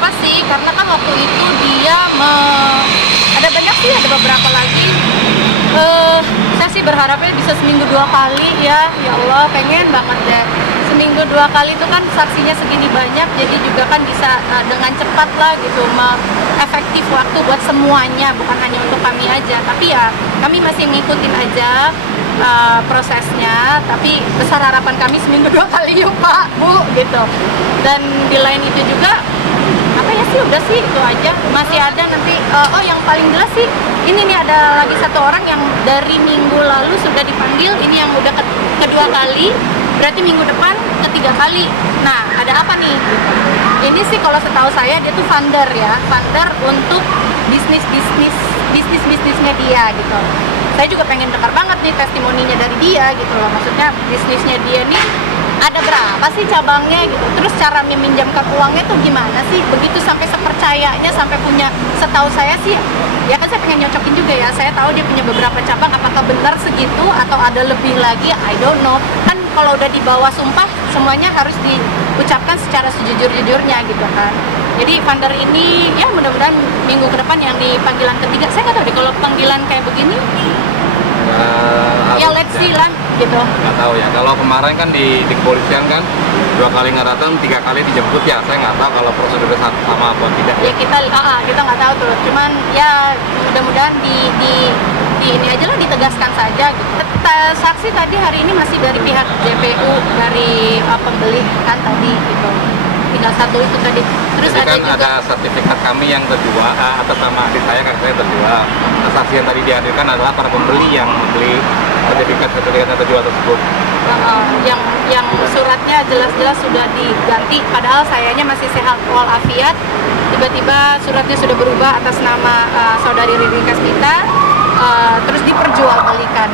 berapa sih, karena kan waktu itu dia ada banyak sih, ada beberapa lagi. Saya sih berharapnya bisa seminggu 2 kali ya. Ya Allah, pengen banget deh. Seminggu 2 kali itu kan saksinya segini banyak, jadi juga kan bisa dengan cepat lah gitu, efektif waktu buat semuanya, bukan hanya untuk kami aja. Tapi ya kami masih ngikutin aja prosesnya, tapi besar harapan kami seminggu 2 kali yuk Pak, Bu gitu. Dan di lain itu juga apa ya sih, udah sih itu aja. Masih ada nanti yang paling jelas sih ini nih, ada lagi 1 orang yang dari minggu lalu sudah dipanggil, ini yang udah kedua kali, berarti minggu depan ketiga kali. Nah, ada apa nih? Ini sih kalau setahu saya dia tuh founder ya, founder untuk bisnisnya dia gitu. Saya juga pengen dengar banget nih testimoninya dari dia gitu loh. Maksudnya bisnisnya dia nih ada berapa sih cabangnya gitu, terus cara meminjamkan uangnya tuh gimana sih, begitu sampai sepercayanya, sampai punya, setahu saya sih ya kan, saya pengen nyocokin juga ya, saya tahu dia punya beberapa cabang, apakah benar segitu atau ada lebih lagi, I don't know. Kan kalau udah di bawah sumpah semuanya harus diucapkan secara sejujur-jujurnya gitu kan. Jadi founder ini ya mudah-mudahan minggu ke depan yang di panggilan ketiga, saya nggak tahu deh kalau panggilan kayak begini. Ya let's see lah gitu. Nggak tahu ya, kalau kemarin kan di kepolisian kan 2 kali nggak datang, 3 kali dijemput ya. Saya nggak tahu kalau prosedurnya sama apa tidak ya. Kita nggak tahu tuh, cuman ya mudah-mudahan di ini aja lah, ditegaskan saja gitu. Saksi tadi hari ini masih dari pihak JPU, dari pembeli kan tadi gitu, tinggal 1 itu tadi. Terus jadi ada kan juga ada sertifikat kami yang terjual atas nama adik saya, kakak saya terjual. Nah, saksi yang tadi dihadirkan adalah para pembeli yang membeli sertifikat yang terjual tersebut. Yang suratnya jelas-jelas sudah diganti, padahal sayanya masih sehat walafiat. Tiba-tiba suratnya sudah berubah atas nama saudari Riri Kasmita, terus diperjualbelikan.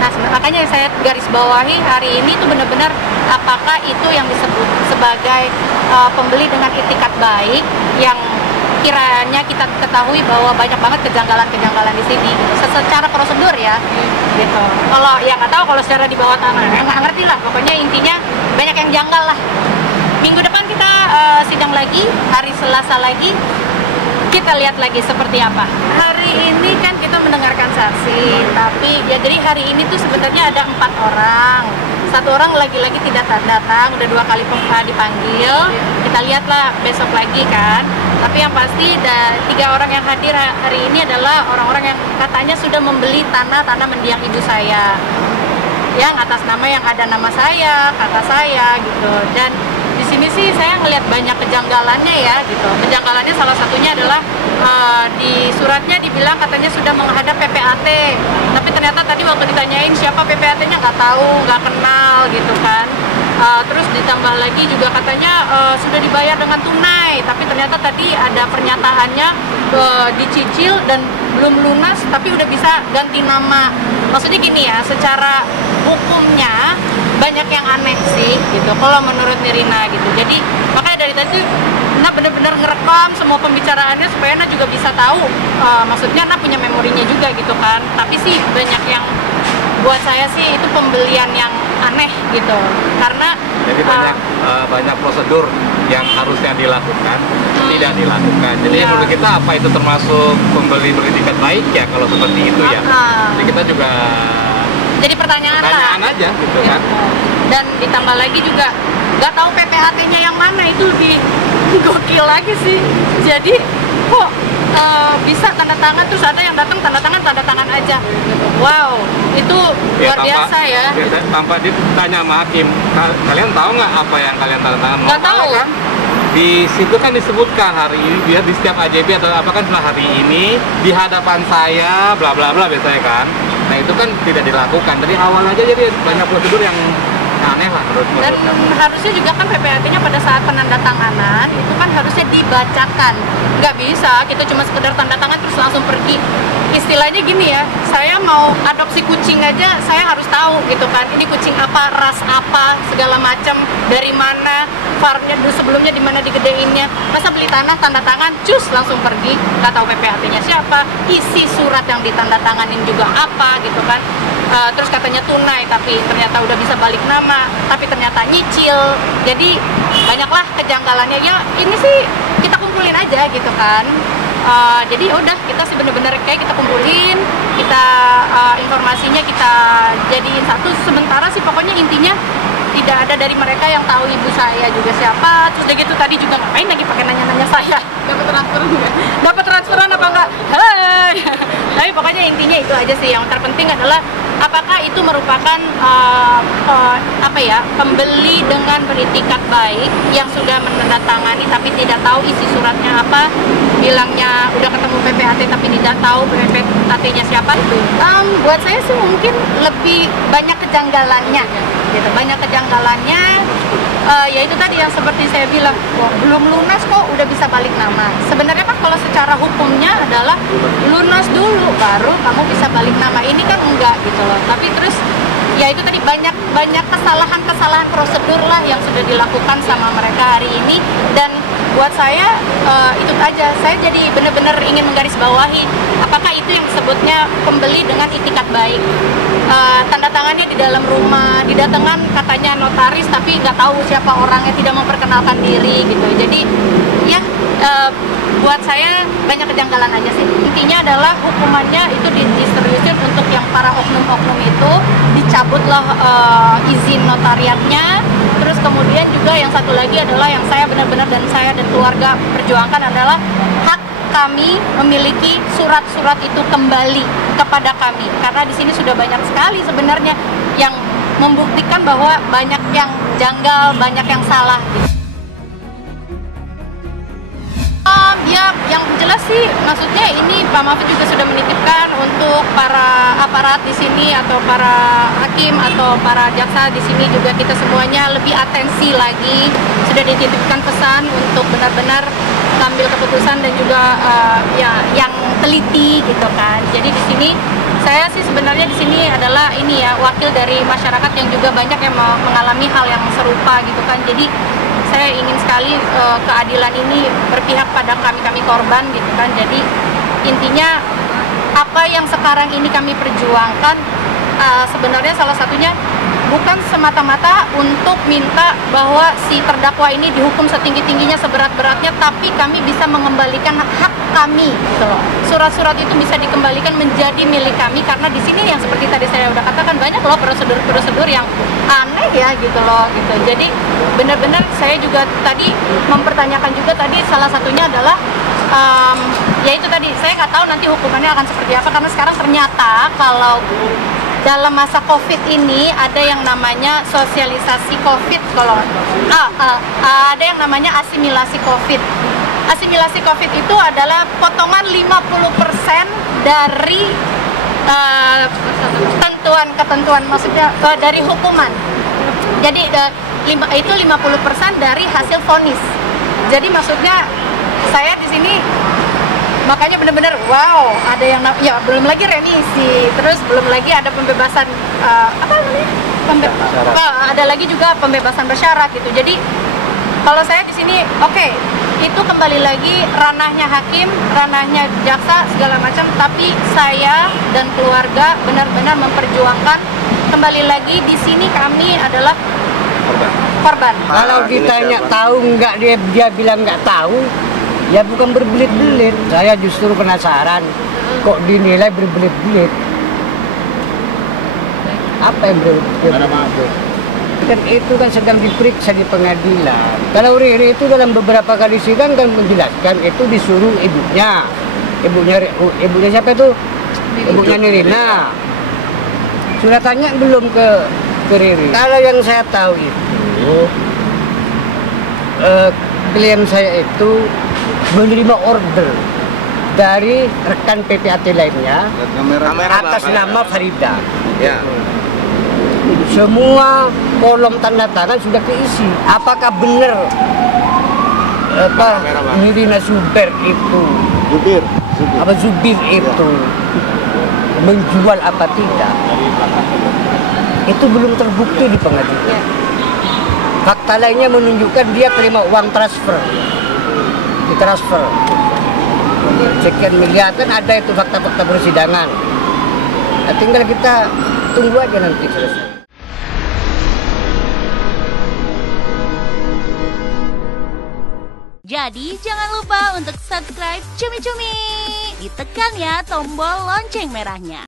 Nah, makanya saya garis bawahi hari ini itu benar-benar apakah itu yang disebut sebagai pembeli dengan itikat baik, yang kiranya kita ketahui bahwa banyak banget kejanggalan-kejanggalan di sini gitu. Secara prosedur ya gitu. Kalau ya nggak tahu kalau secara di bawah tanah nggak ngerti lah, pokoknya intinya banyak yang janggal lah. Minggu depan kita sidang lagi, hari Selasa lagi, kita lihat lagi seperti apa. Hari ini kan kita mendengarkan saksi, tapi ya jadi hari ini tuh sebenarnya ada 4 orang. 1 orang lagi-lagi tidak datang, udah 2 kali dipanggil. Kita lihatlah besok lagi kan. Tapi yang pasti 3 orang yang hadir hari ini adalah orang-orang yang katanya sudah membeli tanah mendiang ibu saya, yang atas nama yang ada nama saya, kakak saya gitu. Dan di sini sih saya ngelihat banyak kejanggalannya ya gitu. Kejanggalannya salah satunya adalah di suratnya dibilang katanya sudah menghadap PPAT, tapi ternyata tadi waktu ditanyain siapa PPAT-nya nggak tahu, nggak kenal gitu kan. Terus ditambah lagi juga katanya sudah dibayar dengan tunai, tapi ternyata tadi ada pernyataannya dicicil dan belum lunas, tapi udah bisa ganti nama. Maksudnya gini ya, secara hukumnya banyak yang aneh sih gitu kalau menurut Nirina gitu. Jadi makanya dari tadi Nah bener-bener ngerekam semua pembicaraannya supaya Nah juga bisa tahu, maksudnya Nah punya memorinya juga gitu kan. Tapi sih banyak yang buat saya sih itu pembelian yang aneh gitu, karena jadi banyak prosedur yang harusnya dilakukan tidak dilakukan. Jadi menurut kita apa itu termasuk pembeli beretikat baik ya kalau seperti itu ya. Jadi kita juga jadi pertanyaan aja gitu kan. Dan ditambah lagi juga nggak tahu PPAT-nya yang mana, itu gokil lagi sih. Jadi kok bisa tanda tangan, terus ada yang datang tanda tangan aja. Wow, itu luar biasa ya. Tanpa ditanya sama hakim, kalian tahu nggak apa yang kalian tanda tangan? Nggak tahu kan? Di situ kan disebutkan hari ini dia di setiap AJB atau apa kan hari ini di hadapan saya bla bla bla biasanya kan. Nah itu kan tidak dilakukan dari awal aja, jadi banyak prosedur yang aneh lah menurut. Dan harusnya juga kan PPAT-nya pada saat penandatanganan itu kan harusnya dibacakan. Nggak bisa kita cuma sekedar tanda tangan terus langsung pergi. Istilahnya gini ya, saya mau adopsi kucing aja saya harus tahu gitu kan, ini kucing apa, ras apa, segala macam, dari mana, farmnya dulu sebelumnya di mana digedeinnya. Masa beli tanah tanda tangan cus langsung pergi, nggak tahu PPAT-nya siapa, isi surat yang ditandatanganin juga apa gitu kan. Terus katanya tunai tapi ternyata udah bisa balik nama, tapi ternyata nyicil. Jadi banyaklah kejanggalannya ya. Ini sih kita kumpulin aja gitu kan. Jadi udah kita sih bener-bener kayak kita kumpulin, kita informasinya kita jadiin satu. Sementara sih pokoknya intinya tidak ada dari mereka yang tahu ibu saya juga siapa. Terus udah gitu tadi juga ngapain lagi pakai nanya-nanya saya. Dapat transferan enggak? Dapat transferan apa enggak? Hai. Tapi pokoknya intinya itu aja sih. Yang terpenting adalah apakah itu merupakan pembeli dengan beritikat baik yang sudah menandatangani tapi tidak tahu isi suratnya apa, bilangnya udah ketemu PPAT tapi tidak tahu PPAT-nya siapa itu. Buat saya sih mungkin lebih banyak kejanggalannya gitu, banyak kejanggalannya. Ya itu tadi yang seperti saya bilang, belum lunas kok udah bisa balik nama. Sebenarnya kan kalau secara hukumnya adalah lunas dulu baru kamu bisa balik nama. Ini kan enggak gitu loh. Tapi terus ya itu tadi banyak kesalahan prosedur lah yang sudah dilakukan sama mereka hari ini. Dan buat saya itu aja, saya jadi benar-benar ingin menggarisbawahi apakah itu yang disebutnya pembeli dengan itikat baik. Tanda tangannya di dalam rumah, didatengkan katanya notaris tapi nggak tahu siapa orangnya, tidak memperkenalkan diri gitu. Jadi ya buat saya banyak kejanggalan aja sih. Intinya adalah hukumannya itu diseriusin untuk yang para oknum-oknum itu, dicabutlah izin notariatnya. Terus kemudian juga yang satu lagi adalah yang saya benar-benar dan saya dan keluarga perjuangkan adalah hak kami memiliki surat-surat itu kembali kepada kami, karena di sini sudah banyak sekali sebenarnya yang membuktikan bahwa banyak yang janggal, banyak yang salah. Ya, yang jelas sih maksudnya ini Pak Mahfud juga sudah menitipkan untuk para aparat di sini atau para hakim atau para jaksa di sini juga kita semuanya lebih atensi lagi. Sudah dititipkan pesan untuk benar-benar ambil keputusan dan juga yang teliti gitu kan. Jadi di sini saya sih sebenarnya di sini adalah ini ya wakil dari masyarakat yang juga banyak yang mengalami hal yang serupa gitu kan. Jadi saya ingin sekali keadilan ini berpihak pada kami korban gitu kan. Jadi intinya apa yang sekarang ini kami perjuangkan sebenarnya salah satunya bukan semata-mata untuk minta bahwa si terdakwa ini dihukum setinggi-tingginya, seberat-beratnya, tapi kami bisa mengembalikan hak kami gitu loh. Surat-surat itu bisa dikembalikan menjadi milik kami, karena di sini yang seperti tadi saya udah katakan banyak loh prosedur-prosedur yang aneh ya gitu loh gitu. Jadi benar-benar saya juga tadi mempertanyakan juga tadi salah satunya adalah ya itu tadi saya nggak tahu nanti hukumannya akan seperti apa, karena sekarang ternyata kalau dalam masa COVID ini ada yang namanya sosialisasi COVID, kalau ada yang namanya asimilasi COVID. Asimilasi COVID itu adalah potongan 50% dari ketentuan maksudnya dari hukuman. Jadi itu 50% dari hasil vonis. Jadi maksudnya saya di sini makanya benar-benar wow, ada yang ya belum lagi remisi, terus belum lagi ada pembebasan ada lagi juga pembebasan bersyarat gitu. Jadi kalau saya di sini itu kembali lagi ranahnya hakim, ranahnya jaksa segala macam, tapi saya dan keluarga benar-benar memperjuangkan kembali lagi di sini kami adalah korban. Kalau ditanya tahu nggak, dia bilang nggak tahu. Ya bukan berbelit-belit, saya justru penasaran kok dinilai berbelit-belit. Apa yang berbelit-belit? Kan itu kan sedang diperiksa di pengadilan. Kalau Riri itu dalam beberapa kali sidang kan menjelaskan itu disuruh ibunya siapa itu? Ibunya Nirina. Sudah tanya belum ke Riri? Kalau yang saya tahu itu klien saya itu menerima order dari rekan PPAT lainnya atas nama Farida. Ya. Semua kolom tanda tangan sudah keisi. Apakah benar Nirina Zubir itu Zubir itu menjual apa tidak? Itu belum terbukti di pengadilan. Fakta lainnya menunjukkan dia terima uang transfer. Ditransfer sekian miliar, kan ada itu fakta-fakta persidangan. Nah, tinggal kita tunggu aja nanti selesai. Jadi jangan lupa untuk subscribe Cumi Cumi. Ditekan ya tombol lonceng merahnya.